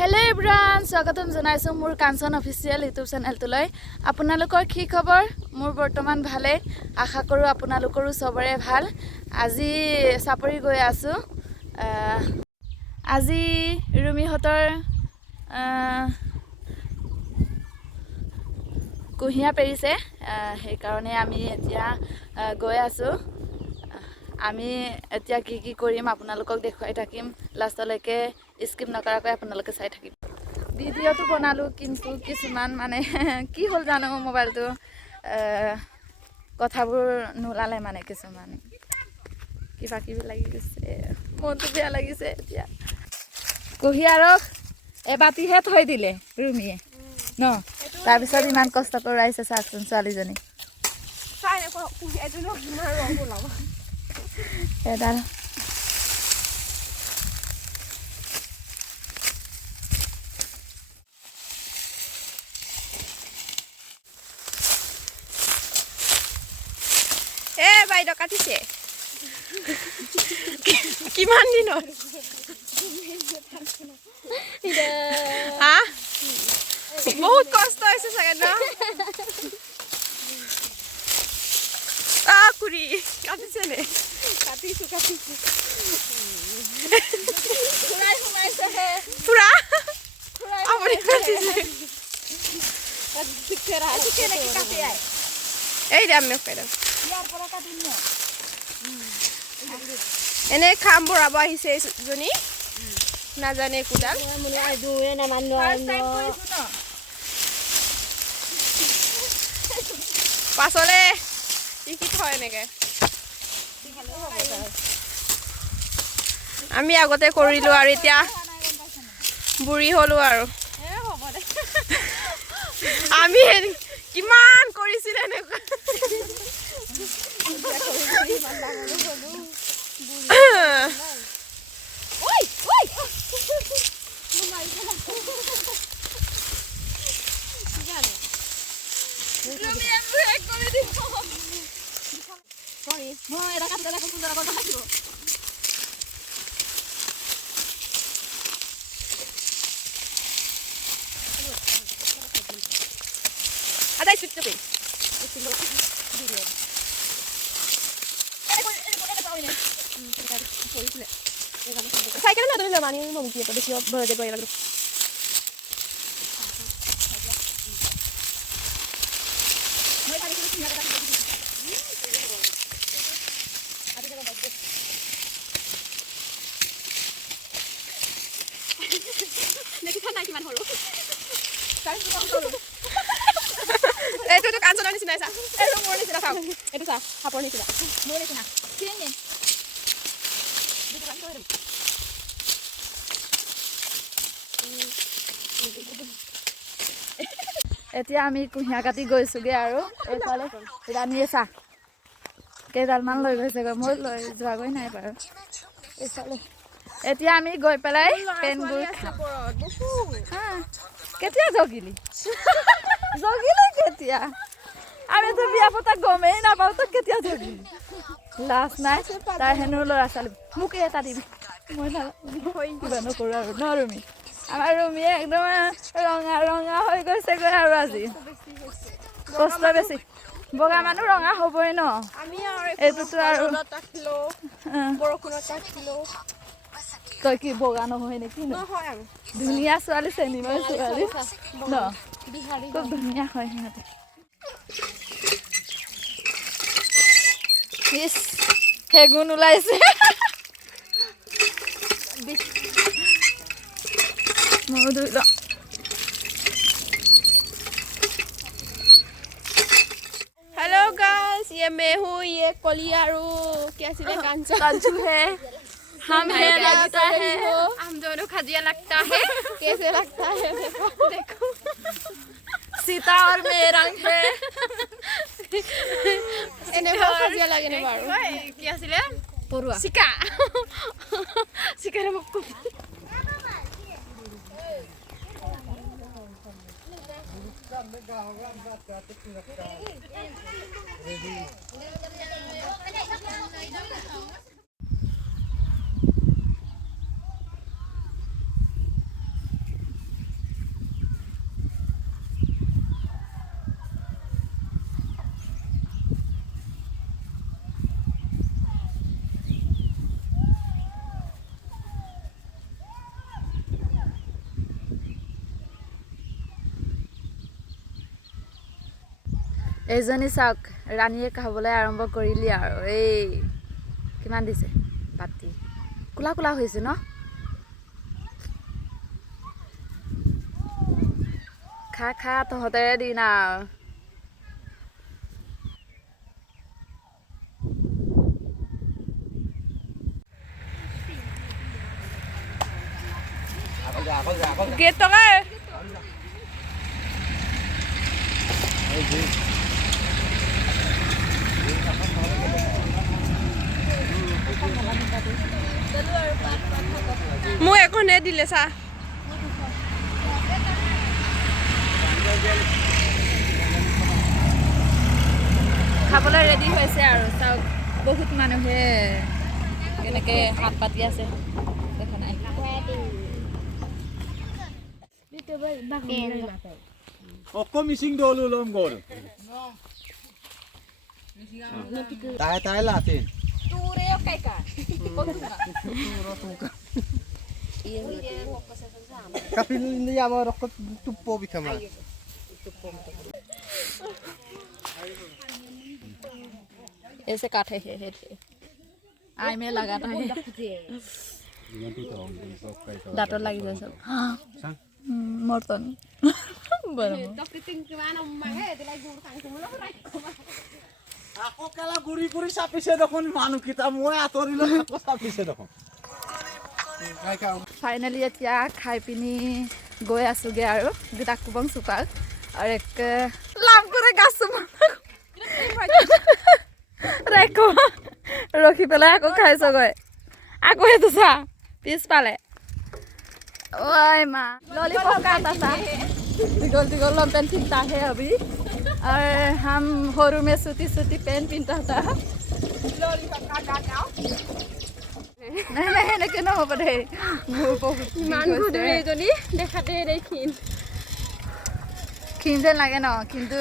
Hello everyone, স্বাগতম জনাইছো মোৰ কাঞ্চন অফিচিয়েল ইউটিউব চেনেলটোলৈ। আপোনালোকৰ কি খবৰ? মোৰ বৰ্তমান ভালে, আশা কৰো আপোনালোকৰো সবৰে ভাল। আজি সাপৰি গৈ আছো। আজি ৰুমিহতৰ কুহিয়া পেৰিছে, সেই কাৰণে আমি এতিয়া গৈ আছো। আমি এতিয়া কি কৰিম আপোনালোকক দেখুৱাই থাকিম, লাষ্টলৈকে স্কিপ নকৰাকৈ আপোনালোকে চাই থাকিব। ভিডিঅ'টো বনালো কিন্তু কিছুমান মানে কি হ'ল জানো মোবাইলটো কথাবোৰ নোলালে মানে কিছুমান কিবা কিবি লাগি গৈছে, মনটো বেয়া লাগিছে। এতিয়া কুহিয়াৰক এবাতিহে থৈ দিলে ৰুমিয়ে ন, তাৰপিছত ইমান কষ্ট কৰাইছে চাচোন ছোৱালীজনী। এডাল বাইদেউ কাটিছে কিমান দিনত বহুত কষ্ট হৈছে চাগে ন। কুৰি কাটিছে নে? কাটিছো পুৰা আপুনি কাটিছে। এই দাম এনে খাম বৰাব আহিছে এজনী, নাজানে কোদাল পাছলে কি থয় এনেকে। আমি আগতে কৰিলো আৰু এতিয়া বুঢ়ী হলো আৰু। আমি কিমান কৰিছিলে এনেকুৱা। Saya kira ada zaman ini mau bikin apa sih? Boleh deh bayar dulu. Nanti kan naik mana holo? Itu tuh kantor di sini sa. Itu mau di sini sa. Itu sa. Apa di sini? Mau di sini. Sini. এতিয়া আমি কুহিয়া কাটি গৈছোগে আৰু এইফালে ৰাণীয়ে চাহ কেইডালমান লৈ গৈছে, মই লৈ যোৱাগৈ নাই বাৰু। এইফালে এতিয়া আমি গৈ পেলাই পেনবোৰ খাম। কেতিয়া জগিলি কেতিয়া? আমিতো বিয়া পতা গমেই নাপাওঁ, তই কেতিয়া জগিলি? লাজ নাই তাই হেনো ল'ৰা ছোৱালী। মোকে এটা দিবি, মই কিবা নকৰোঁ আৰু ন ৰুমি। আমাৰ ৰুমিয়ে একদম ৰঙা হৈ গৈছেগৈ আৰু আজি কষ্ট বেছি। বগা মানুহ ৰঙা হ'বই ন। এইটোতো আৰু তই কি বগা নহয় নেকি? ধুনীয়া ছোৱালী, চেনিময় ছোৱালী ন, খুব ধুনীয়া হয় সিহঁতে। সেগুন ওলাইছে। ময়ো ধুই লওঁ। हेलो गाइस, ये मैं हूँ, ये कोलियारू कैसी कांचू है, हम है लगता है, हम दोनों खजिया लगता है। कैसे लगता है देखो सीता और मैं रंग है। एने खजिया लगने बारो क्या सिले परुआ सिका सिका रे मक्कु এইজনী চাওক ৰাণীয়ে খাবলৈ আৰম্ভ কৰিলি আৰু এই কিমান দিছে পাতি কোলা কোলা হৈছে ন খা খা তহঁতেৰে দিন আৰু গেট টকা মোক এখনে দিলে চা খাবলৈ ৰেডি হৈছে আৰু চাওক বহুত মানুহে কেনেকৈ হাত পাতি আছে দেখা নাই Oko missing dulu lom gor. Tai latin. Tureo kaika. Kapil niya mo rokot tupo bikama. ऐसे काटे है आई में लगाता है दांतों लगी जाए सब मर्तन Ako kala guri-guri sapise dokon manu kita moi atorilo ako sapise dokon. Finally এতিয়া খাই পিনি গৈ আছোগে আৰু দুটা কুবং চুপাক আৰু এক লাভ কৰে গাছ ৰেখো ৰখি পেলাই আকৌ খাইছগৈ আকৌ সেইটো চা পিছ পালে ओए माँ लॉलीपॉप खाता था दिगोल दिगोल लंपेन पहनता है अभी और हम होरू में सूती सूती पेन पहनता था नहीं नहीं नहीं क्यों हो पड़े মান গুদুৰে এজনী দেখাতে দেখিন ক্ষীণ যেন লাগে ন কিন্তু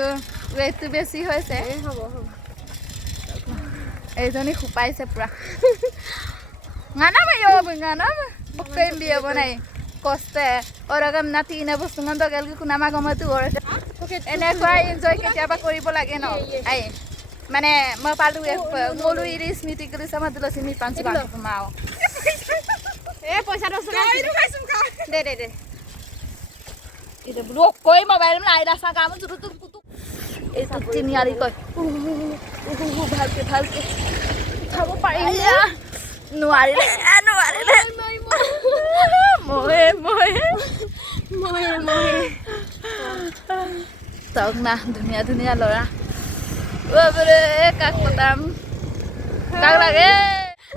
ৱেটটো বেছি হৈছে হ'ব হ'ব এইজনী খুপাইছে পুৰা ngana mayo ngana pokoknya dia bonai koste orang nanti ina bos dengan to galgi kuna ma gama tu ore ene koi enjoy ketiaba koribo lage no ai mane ma palu molu iri smiti kali sama dulu sini panci bang mau পইচা দছ de de itu blok koi mobile mai rasa kamu suruh tuh kutuk itu cini hari koi bhalke kamu painya nuari le mohe tong na dunia lora babre kak potam kak lage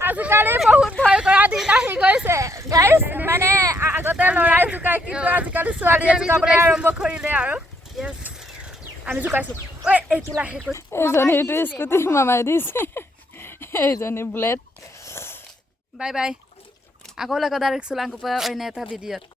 আজিকালি বহুত ভয় কৰা দিন আহি গৈছে guys মানে আগতে লৰাই জুকাই কিন্তু আজিকালি ছোৱালীয়ে জুকাবলৈ আৰম্ভ কৰিলে আৰু ইয়েস আমি জুকাইছো ঐ এইটো লাহে কৰি এজনী এইটো স্কুটি মামাই দিছে এইজনী বুলেট বাই বাই আকৌ লগা ডাইৰেক্ট চুলাংক পৰা অন্য এটা ভিডিঅ'ত